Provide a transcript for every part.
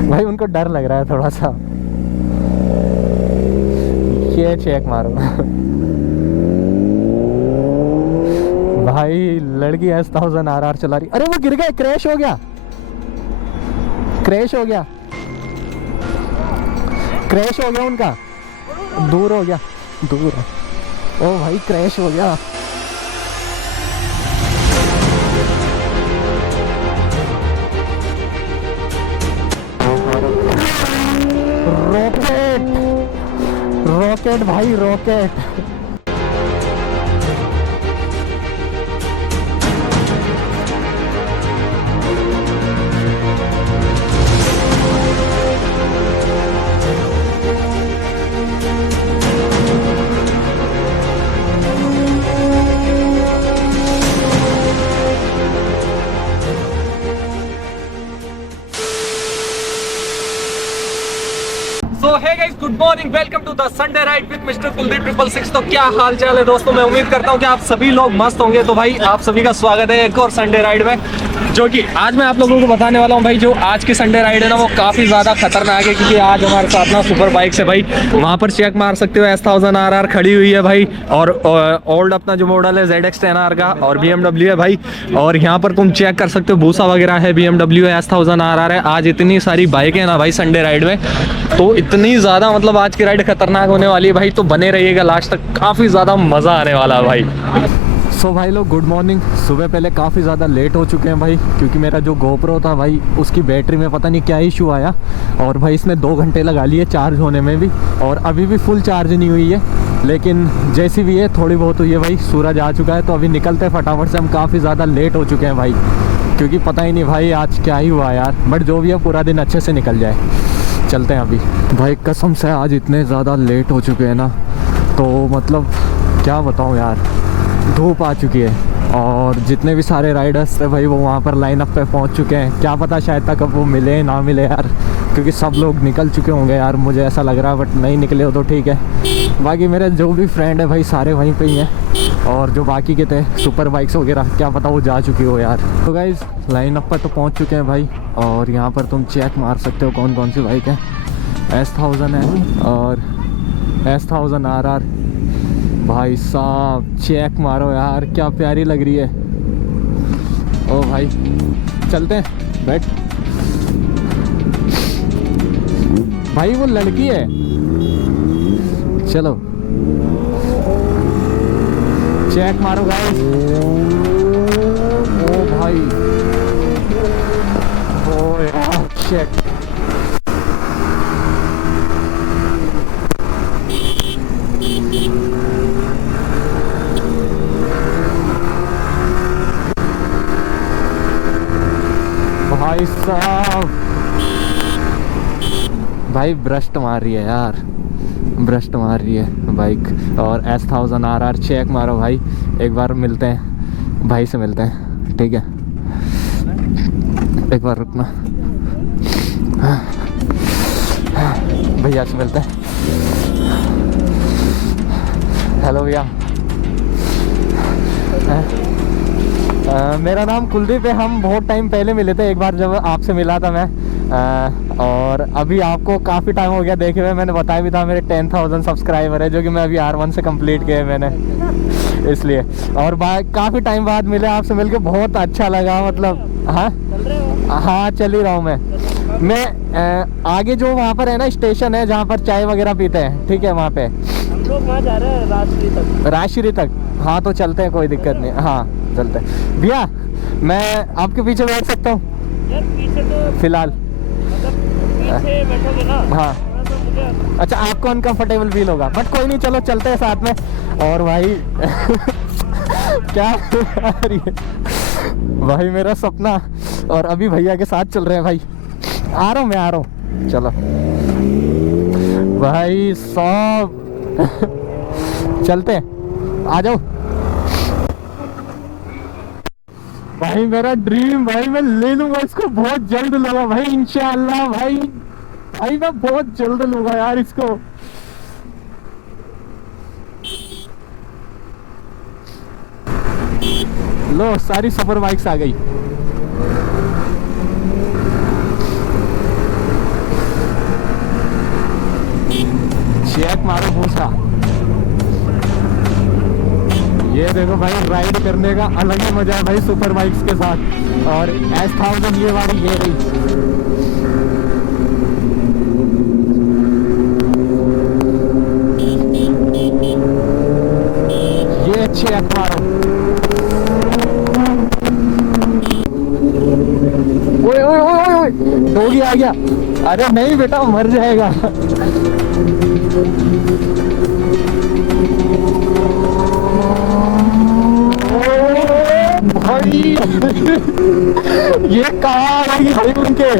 भाई उनको डर लग रहा है थोड़ा सा। ये चेक मारो। भाई लड़की S1000 RR चला रही। अरे वो गिर गए, क्रैश हो गया, क्रैश हो गया, क्रैश हो गया उनका, दूर हो गया, दूर है। ओ भाई क्रैश हो गया। रॉकेट, रॉकेट भाई rocket. So hey guys, good morning, welcome to the Sunday ride with mister Kuldeep 666। तो क्या हाल चाल है दोस्तों, मैं उम्मीद करता हूँ कि आप सभी लोग मस्त होंगे। तो भाई आप सभी का स्वागत है एक और संडे राइड में, जो कि आज मैं आप लोगों को बताने वाला हूँ। भाई जो आज की संडे राइड है ना, वो काफ़ी ज़्यादा खतरनाक है, क्योंकि आज हमारे साथ ना सुपर बाइक से भाई वहाँ पर चेक मार सकते हो S1000 RR खड़ी हुई है भाई, और ओल्ड अपना जो मॉडल है ZX10R का, और BMW है भाई। और यहाँ पर तुम चेक कर सकते हो, भूसा वगैरह है, BMW है, S1000 RR है। आज इतनी सारी बाइकें ना भाई संडे राइड में, तो इतनी ज़्यादा मतलब आज की राइड खतरनाक होने वाली है भाई। तो बने रहिएगा लास्ट तक, काफ़ी ज़्यादा मज़ा आने वाला है भाई। सो भाई लोग गुड मॉर्निंग। सुबह पहले काफ़ी ज़्यादा लेट हो चुके हैं भाई, क्योंकि मेरा जो GoPro था भाई, उसकी बैटरी में पता नहीं क्या इशू आया, और भाई इसने 2 घंटे लगा लिए चार्ज होने में भी, और अभी भी फुल चार्ज नहीं हुई है। लेकिन जैसी भी है थोड़ी बहुत हुई है भाई। सूरज आ चुका है, तो अभी निकलते हैं फटाफट से। हम काफ़ी ज़्यादा लेट हो चुके हैं भाई, क्योंकि पता ही नहीं भाई आज क्या ही हुआ यार। बट जो भी है पूरा दिन अच्छे से निकल जाए। चलते हैं अभी भाई। कसम से आज इतने ज़्यादा लेट हो चुके हैं ना, तो मतलब क्या बताऊँ यार। धूप आ चुकी है, और जितने भी सारे राइडर्स थे भाई वो वहाँ पर लाइन अप पे पहुँच चुके हैं। क्या पता शायद तक अब वो मिले ना मिले यार, क्योंकि सब लोग निकल चुके होंगे यार, मुझे ऐसा लग रहा है। बट नहीं निकले हो तो ठीक है। बाकी मेरे जो भी फ्रेंड है भाई सारे वहीं पे ही हैं, और जो बाकी के थे सुपर बाइक्स वगैरह, क्या पता वो जा चुकी हो यार। तो गाइज़ लाइन अप पर तो पहुँच चुके हैं भाई, और यहाँ पर तुम चेक मार सकते हो कौन कौन सी बाइक है। S1000 है और S1000 RR। भाई साहब चेक मारो यार, क्या प्यारी लग रही है। ओ भाई चलते हैं, बैठ। भाई वो लड़की है, चलो चेक मारो गाइस। ओ भाई, ओ यार चेक। भाई साहब, भाई ब्रस्ट मार रही है यार, ब्रस्ट मार रही है बाइक। और S1000 RR चेक मारो भाई। एक बार मिलते हैं भाई से, मिलते हैं ठीक है। एक बार रुकना, भैया से मिलते हैं। हेलो भैया। मेरा नाम कुलदीप है। हम बहुत टाइम पहले मिले थे, एक बार जब आपसे मिला था मैं। और अभी आपको काफ़ी टाइम हो गया देखे हुए। मैंने बताया भी था मेरे 10,000 सब्सक्राइबर है, जो कि मैं अभी R1 से कंप्लीट किए मैंने, इसलिए। और काफ़ी टाइम बाद मिले आपसे, मिलके बहुत अच्छा लगा। मतलब हाँ चल ही रहा हूँ मैं आगे जो वहाँ पर है ना स्टेशन है, जहाँ पर चाय वगैरह पीते हैं, ठीक है, वहाँ पे हम लोग वहाँ जा रहे हैं, राजश्री तक। राजश्री तक, हाँ तो चलते हैं, कोई दिक्कत नहीं। हाँ चलते हैं भैया। मैं आपके पीछे बैठ सकता हूँ यार? पीछे तो फिलहाल मतलब पीछे बैठोगे ना? हाँ तो मुझे अच्छा, आपको अनकंफर्टेबल फील होगा, बट कोई नहीं, चलो चलते हैं साथ में। और भाई क्या यार ये भाई मेरा सपना, और अभी भैया के साथ चल रहे हैं भाई। आ रहा हूँ, मैं आ रहा हूँ, चलो भाई साहब। चलते हैं, आ जाओ भाई। मेरा ड्रीम भाई, मैं ले लूंगा इसको, बहुत जल्द लूंगा भाई, इंशाल्लाह भाई। भाई मैं बहुत जल्द लूंगा यार इसको। लो सारी सुपर बाइक्स आ गई। मारो पूछा। ये देखो भाई राइड करने का अलग ही मजा है भाई सुपर बाइक्स के साथ। और S1000 ये वाली ये रही। ये अच्छी है मारो। ओए ओए ओए ओए डोगी आ गया। अरे नहीं बेटा मर जाएगा। भाई ये कहाँ आ गई भाई उनके।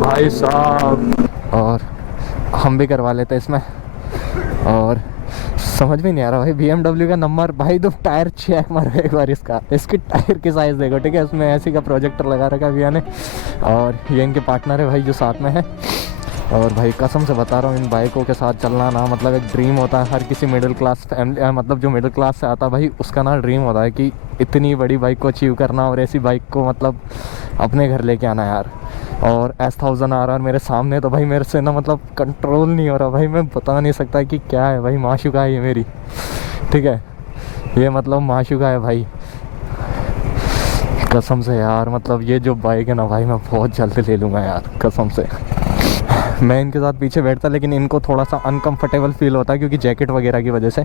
भाई साहब और हम भी करवा लेते इसमें। और समझ में नहीं आ रहा भाई BMW का नंबर भाई। तो टायर चेक मारो एक बार इसका, इसकी टायर की साइज़ देखो ठीक है। उसमें ऐसी का प्रोजेक्टर लगा रखा है भैया ने। और ये इनके पार्टनर है भाई जो साथ में है। और भाई कसम से बता रहा हूँ इन बाइकों के साथ चलना ना मतलब एक ड्रीम होता है हर किसी मिडिल क्लास फैमिली, मतलब जो मिडिल क्लास से आता है भाई उसका ना ड्रीम होता है कि इतनी बड़ी बाइक को अचीव करना और ऐसी बाइक को मतलब अपने घर लेके आना यार। और S1000 RR मेरे सामने तो भाई मेरे से ना मतलब कंट्रोल नहीं हो रहा भाई। मैं बता नहीं सकता कि क्या है भाई। माशूका है ये मेरी, ठीक है। ये मतलब माशूका है भाई कसम से यार। मतलब ये जो बाइक है ना भाई मैं बहुत जल्द ले लूँगा यार कसम से। मैं इनके साथ पीछे बैठता लेकिन इनको थोड़ा सा अनकंफर्टेबल फील होता है क्योंकि जैकेट वगैरह की वजह से।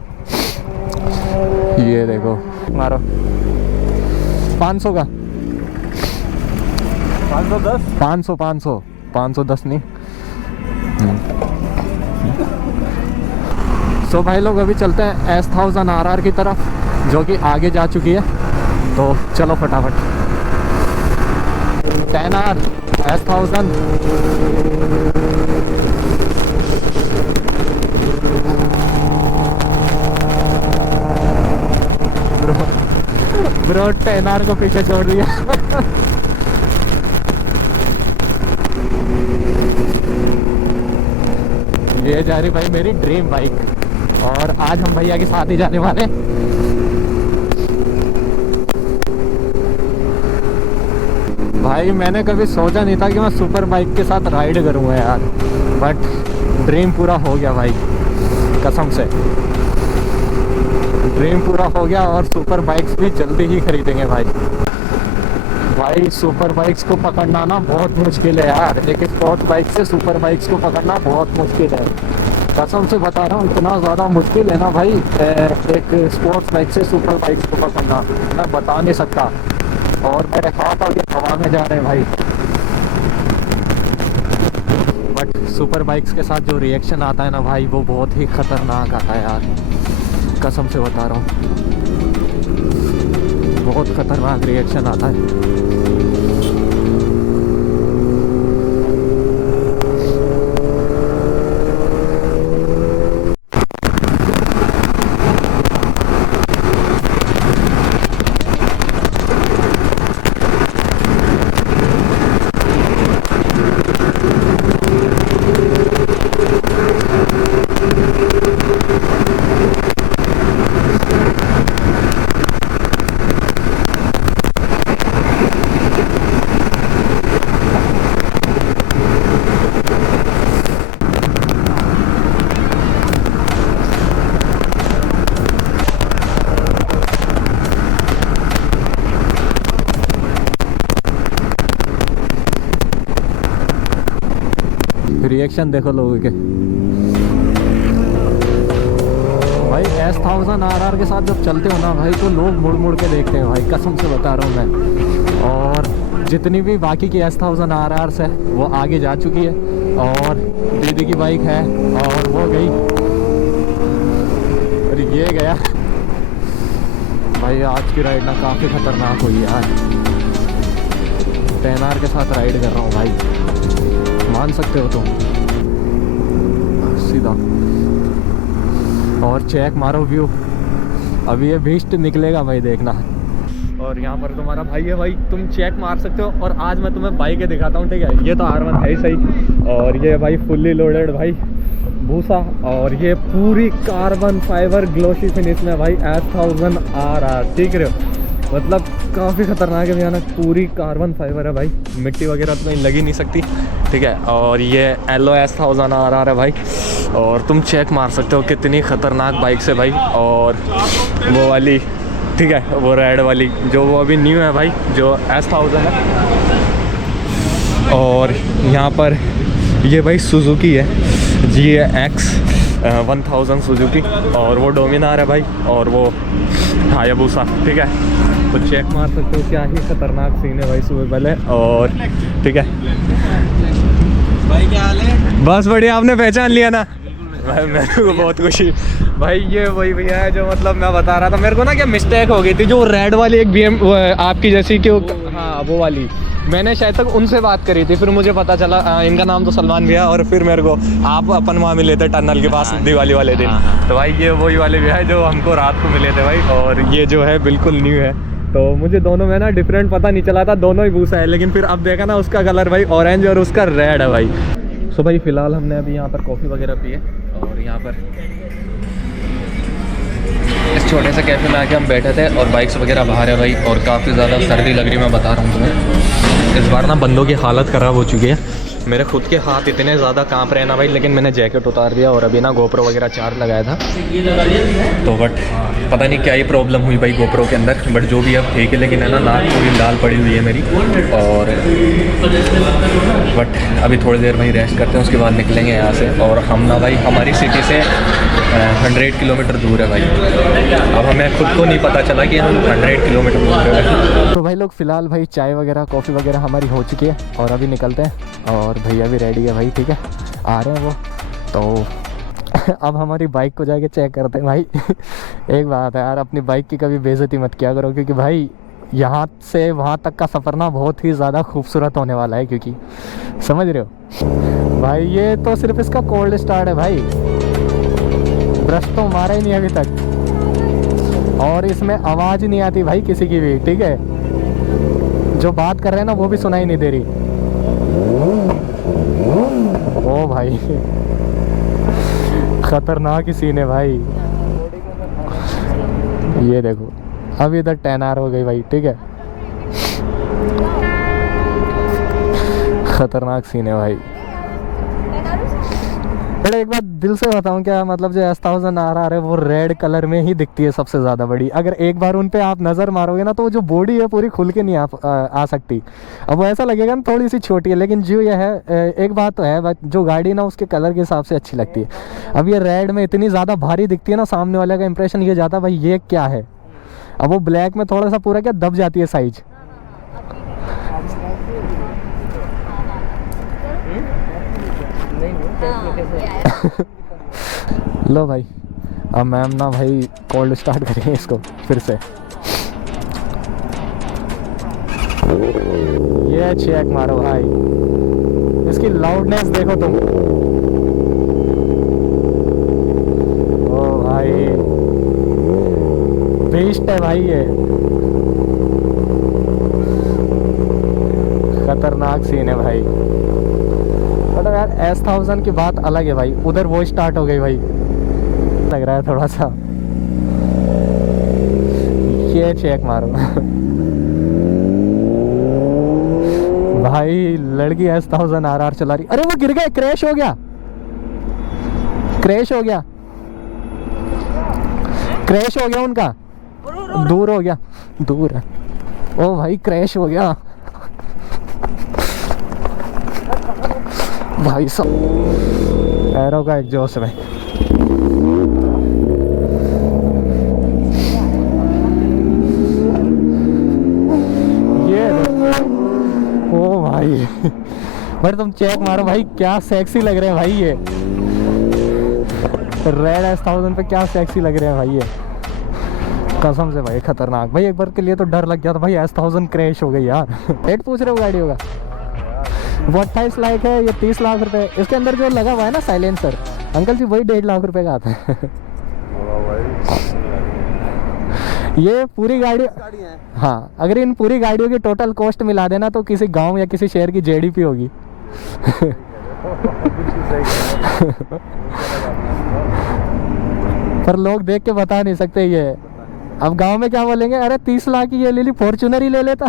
ये देखो मारो 500 का 510 510 नहीं। सो भाई लोग अभी चलते हैं S1000 RR की तरफ जो कि आगे जा चुकी है। तो चलो फटाफट 10R S1000 ब्रो 10R को पीछे छोड़ दिया। ये जा रही भाई मेरी ड्रीम बाइक। और आज हम भैया के साथ ही जाने वाले। भाई मैंने कभी सोचा नहीं था कि मैं सुपर बाइक के साथ राइड करूँगा यार। बट ड्रीम पूरा हो गया भाई कसम से। ड्रीम पूरा हो गया और सुपर बाइक्स भी जल्दी ही खरीदेंगे भाई। भाई सुपर बाइक्स को पकड़ना ना बहुत मुश्किल है यार। एक स्पोर्ट्स बाइक से सुपर बाइक्स को पकड़ना बहुत मुश्किल है कसम से बता रहा हूँ। इतना ज़्यादा मुश्किल है ना भाई एक स्पोर्ट्स बाइक से सुपर बाइक्स को पकड़ना मैं बता नहीं सकता। और मेरे हाथ आगे हवा में जा रहे हैं भाई। बट सुपर बाइक्स के साथ जो रिएक्शन आता है ना भाई वो बहुत ही खतरनाक आता है यार कसम से बता रहा हूँ। बहुत खतरनाक रिएक्शन आता है। रिएक्शन देखो लोगों के भाई। S1000 RR के साथ जब चलते हो ना भाई तो लोग मुड़ मुड़ के देखते हैं भाई कसम से बता रहा हूँ मैं। और जितनी भी बाकी की S1000 RRs है वो आगे जा चुकी है। और दीदी की बाइक है और वो गई और ये गया भाई। आज की राइड ना काफ़ी खतरनाक हुई यार। 10R के साथ राइड कर रहा हूँ भाई मान सकते हो तुम सीधा। और चेक मारो व्यू। अभी ये बीस्ट निकलेगा भाई देखना। और यहाँ पर तुम्हारा भाई है भाई तुम चेक मार सकते हो। और आज मैं तुम्हें बाइकें दिखाता हूँ ठीक है। ये तो R1 है ही सही। और ये भाई फुल्ली लोडेड भाई भूसा, और ये पूरी कार्बन फाइबर ग्लोसी फिनिश में भाई S1000RR, ठीक है। मतलब काफ़ी ख़तरनाक है भयानक, पूरी कार्बन फाइबर है भाई, मिट्टी वगैरह तो कहीं लगी नहीं सकती, ठीक है। और ये एलो S1000RR है भाई, और तुम चेक मार सकते हो कितनी ख़तरनाक बाइक से भाई। और वो वाली, ठीक है, वो रेड वाली जो वो अभी न्यू है भाई, जो S1000 है। और यहाँ पर ये भाई सुजुकी है, GX 1000 सुजुकी, और वो डोमिनार है भाई, और वो हायाबुसा, ठीक है। तो चेक मार सकते हो, क्या ही खतरनाक सीन है भाई सुबह पहले। और ठीक है भाई, क्या हाल है? बस बढ़िया, आपने पहचान लिया ना भाई, मेरे को बहुत खुशी भाई। ये वही भैया है जो मतलब मैं बता रहा था, मेरे को ना क्या मिस्टेक हो गई थी, जो रेड वाली एक BM आपकी जैसी कि हाँ वो वाली, मैंने शायद तक उनसे बात करी थी, फिर मुझे पता चला इनका नाम तो सलमान भैया, और फिर मेरे को आप अपन वहाँ मिले थे टनल के पास दिवाली वाले दिन। तो भाई ये वही वाले भैया है जो हमको रात को मिले थे भाई, और ये जो है बिल्कुल न्यू है। तो मुझे दोनों में ना डिफरेंट पता नहीं चला था, दोनों ही भूसा है, लेकिन फिर अब देखा ना उसका कलर भाई ऑरेंज और उसका रेड है भाई। सो भाई फ़िलहाल हमने अभी यहाँ पर कॉफ़ी वगैरह पी है, और यहाँ पर इस छोटे से कैफ़े में आके हम बैठे थे, और बाइक्स वगैरह बाहर है भाई, और काफ़ी ज़्यादा सर्दी लग रही है, मैं बता रहा हूँ तुम्हें। इस बार ना बंदों की हालत ख़राब हो चुकी है, मेरे खुद के हाथ इतने ज़्यादा काँप रहे हैं ना भाई, लेकिन मैंने जैकेट उतार दिया, और अभी ना GoPro वगैरह चार्ज लगाया था, तो बट पता नहीं क्या ही प्रॉब्लम हुई भाई GoPro के अंदर, बट जो भी अब ठीक है, लेकिन है ना नाक पूरी लाल पड़ी हुई है मेरी। और बट अभी थोड़ी देर भाई रेस्ट करते हैं, उसके बाद निकलेंगे यहाँ से। और हम ना भाई हमारी सिटी से 100 किलोमीटर दूर है भाई, अब हमें खुद को नहीं पता चला कि हम 100 किलोमीटर दूर है। तो भाई लोग फ़िलहाल भाई चाय वगैरह कॉफ़ी वगैरह हमारी हो चुकी है, और अभी निकलते हैं, और भैया भी रेडी है भाई, ठीक है, आ रहे हैं वो। तो अब हमारी बाइक को जाके चेक करते हैं भाई। एक बात है यार, अपनी बाइक की कभी बेइज्जती मत किया करो, क्योंकि भाई यहाँ से वहाँ तक का सफ़र ना बहुत ही ज़्यादा खूबसूरत होने वाला है, क्योंकि समझ रहे हो भाई। ये तो सिर्फ इसका कोल्ड स्टार्ट है भाई, ब्रश तो मारा ही नहीं अभी तक, और इसमें आवाज़ नहीं आती भाई किसी की भी, ठीक है। जो बात कर रहे हैं ना वो भी सुनाई नहीं दे रही। ओ भाई खतरनाक सीन है भाई, ये देखो अभी इधर 10R हो गई भाई, ठीक है, खतरनाक सीन है भाई। बड़े एक बात दिल से बताऊं, क्या मतलब जो S1000RR है वो रेड कलर में ही दिखती है सबसे ज़्यादा बड़ी। अगर एक बार उन पे आप नज़र मारोगे ना, तो वो जो बॉडी है पूरी खुल के नहीं आ सकती। अब वो ऐसा लगेगा ना थोड़ी सी छोटी है, लेकिन जो ये है एक बात तो है, जो गाड़ी ना उसके कलर के हिसाब से अच्छी लगती है। अब ये रेड में इतनी ज़्यादा भारी दिखती है ना, सामने वाले का इंप्रेशन ये जाता भाई ये क्या है। अब वो ब्लैक में थोड़ा सा पूरा क्या दब जाती है साइज। लो भाई, अब मैम ना भाई कोल्ड स्टार्ट करेंगे इसको फिर से। ये चेक मारो भाई, इसकी लाउडनेस देखो तुम। ओ भाई बेस्ट है भाई, ये खतरनाक सीन है भाई। मतलब यार S1000 की बात अलग है भाई, उधर वो स्टार्ट हो गई भाई, लग रहा है थोड़ा सा। ये चेक मारो भाई, लड़की S1000RR चला रही। अरे वो गिर गए, क्रैश हो गया, क्रैश हो गया, क्रैश हो गया उनका, दूर हो गया, दूर है। ओ भाई क्रैश हो गया भाई साहब, एरो का एग्जॉस्ट है भाई। ये ओ भाई बट तुम चेक मारो भाई, क्या सेक्सी लग रहे हैं भाई, ये रेड S1000 पे क्या सेक्सी लग रहे हैं भाई, ये कसम से भाई खतरनाक भाई। एक बार के लिए तो डर लग गया था भाई, S1000 क्रैश हो गई यार। रेट पूछ रहे हो गाड़ी होगा, वो 28 लाख है, ये 30 लाख रुपए। इसके अंदर जो लगा हुआ है ना साइलेंसर, अंकल जी वही 1.5 लाख रुपए का आता है। ये पूरी गाड़ी हाँ, अगर इन पूरी गाड़ियों की टोटल कॉस्ट मिला देना तो किसी गांव या किसी शहर की JDP होगी। पर लोग देख के बता नहीं सकते ये। अब गांव में क्या बोलेंगे, अरे 30 लाख की ये ले ली, फॉर्च्यूनर ही ले लेता।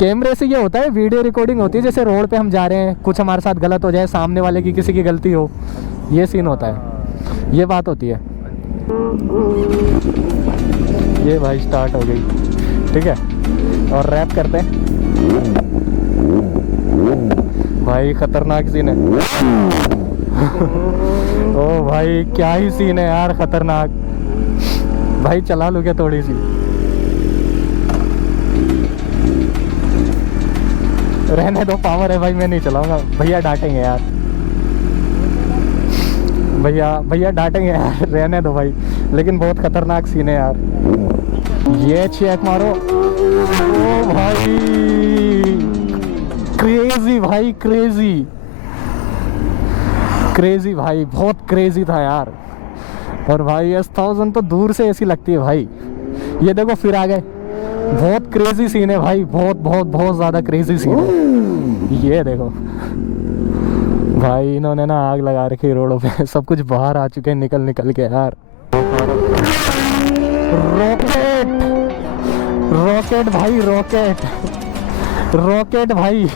कैमरे से ये होता है, वीडियो रिकॉर्डिंग होती है, जैसे रोड पे हम जा रहे हैं, कुछ हमारे साथ गलत हो जाए, सामने वाले की किसी की गलती हो, ये सीन होता है, ये बात होती है। ये भाई स्टार्ट हो गई, ठीक है, और रैप करते हैं। भाई खतरनाक सीन है। ओ भाई क्या ही सीन है यार, खतरनाक। भाई चला लूँ क्या थोड़ी सी? रहने दो, पावर है भाई, मैं नहीं चलाऊंगा। भैया डांटेंगे यार, भैया डांटेंगे यार, रहने दो भाई। लेकिन बहुत खतरनाक सीन है यार। ये चेक मारो। ओ भाई क्रेजी भाई, क्रेजी भाई, बहुत क्रेजी था यार। और भाई S1000 तो दूर से ऐसी लगती है भाई। ये देखो फिर आ गए। बहुत क्रेजी सीन है भाई, बहुत ज़्यादा क्रेजी सीन है। ये देखो भाई, इन्होंने ना आग लगा रखी रोडों पे, सब कुछ बाहर आ चुके हैं निकल के यार। रॉकेट भाई, रॉकेट भाई।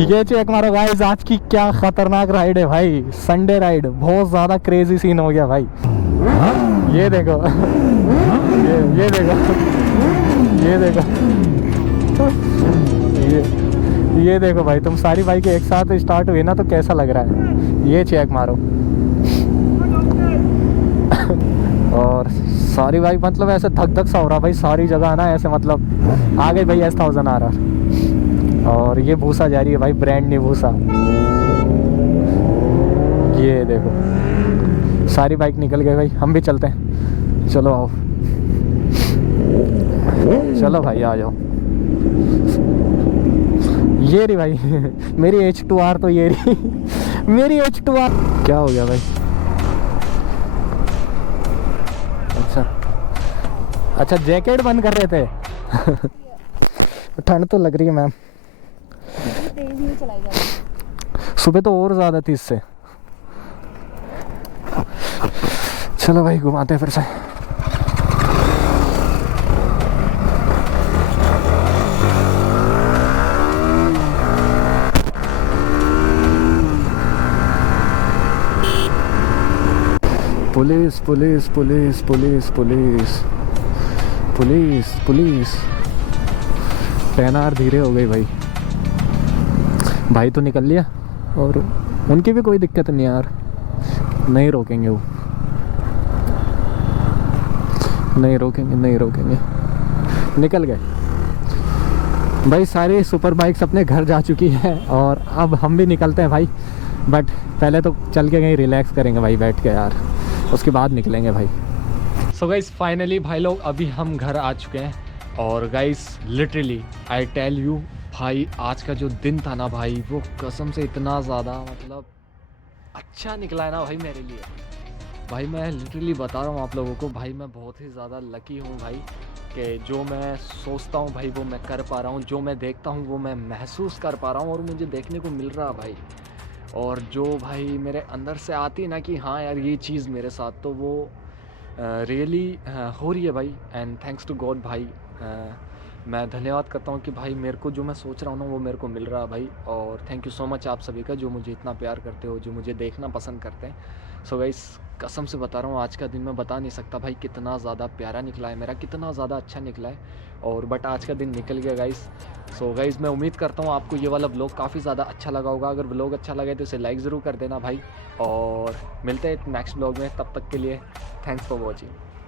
ये चेक मारो गाइस, आज की क्या खतरनाक राइड है भाई, संडे राइड। बहुत ज़्यादा क्रेजी सीन हो गया भाई। ये देखो, ये देखो, ये देखो भाई, तुम सारी बाइकें एक साथ स्टार्ट हुई ना तो कैसा लग रहा है, ये चेक मारो। और सारी बाइक मतलब ऐसे धक सा हो रहा भाई, सारी जगह ना ऐसे, मतलब आ गई भाई S1000 आ रहा। और ये भूसा जा रही है भाई, ब्रांड न्यू भूसा। ये देखो सारी बाइक निकल गई भाई, हम भी चलते हैं। चलो आओ, चलो भाई आ जाओ। ये रही भाई मेरी H2R, तो ये रही मेरी H2R। क्या हो गया भाई? अच्छा जैकेट बंद कर रहे थे। ठंड तो लग रही है मैम। तेज नहीं चलाई जा रही। सुबह तो और ज़्यादा थी इससे। चलो भाई घुमाते हैं फिर से। Police police police police police police police. टैनार धीरे हो गई भाई। भाई तो निकल लिया और उनकी भी कोई दिक्कत नहीं यार, नहीं रोकेंगे वो, नहीं रोकेंगे, निकल गए भाई। सारी सुपर बाइक्स अपने घर जा चुकी है और अब हम भी निकलते हैं भाई। बट पहले तो चल के कहीं रिलैक्स करेंगे भाई बैठ के यार, उसके बाद निकलेंगे भाई। सो गाइस फाइनली भाई लोग अभी हम घर आ चुके हैं। और guys literally I tell you भाई, आज का जो दिन था ना भाई, वो कसम से इतना ज़्यादा मतलब अच्छा निकला है ना भाई मेरे लिए। भाई मैं लिटरली बता रहा हूँ आप लोगों को भाई, मैं बहुत ही ज़्यादा लकी हूँ भाई कि जो मैं सोचता हूँ भाई वो मैं कर पा रहा हूँ, जो मैं देखता हूँ वो मैं महसूस कर पा रहा हूँ और मुझे देखने को मिल रहा है भाई। और जो भाई मेरे अंदर से आती है ना कि हाँ यार ये चीज़ मेरे साथ, तो वो रियली हो रही है भाई। एंड थैंक्स टू गॉड भाई, मैं धन्यवाद करता हूँ कि भाई मेरे को जो मैं सोच रहा हूँ ना वो मेरे को मिल रहा है भाई। और थैंक यू सो मच आप सभी का जो मुझे इतना प्यार करते हो, जो मुझे देखना पसंद करते हैं। सो गाइस कसम से बता रहा हूँ, आज का दिन मैं बता नहीं सकता भाई कितना ज़्यादा प्यारा निकला है मेरा, कितना ज़्यादा अच्छा निकला है। और बट आज का दिन निकल गया गाइस। सो गाइस मैं उम्मीद करता हूँ आपको ये वाला व्लॉग काफ़ी ज़्यादा अच्छा लगा होगा। अगर व्लॉग अच्छा लगे तो इसे लाइक ज़रूर कर देना भाई। और मिलते हैं नेक्स्ट व्लॉग में, तब तक के लिए थैंक्स फॉर वॉचिंग।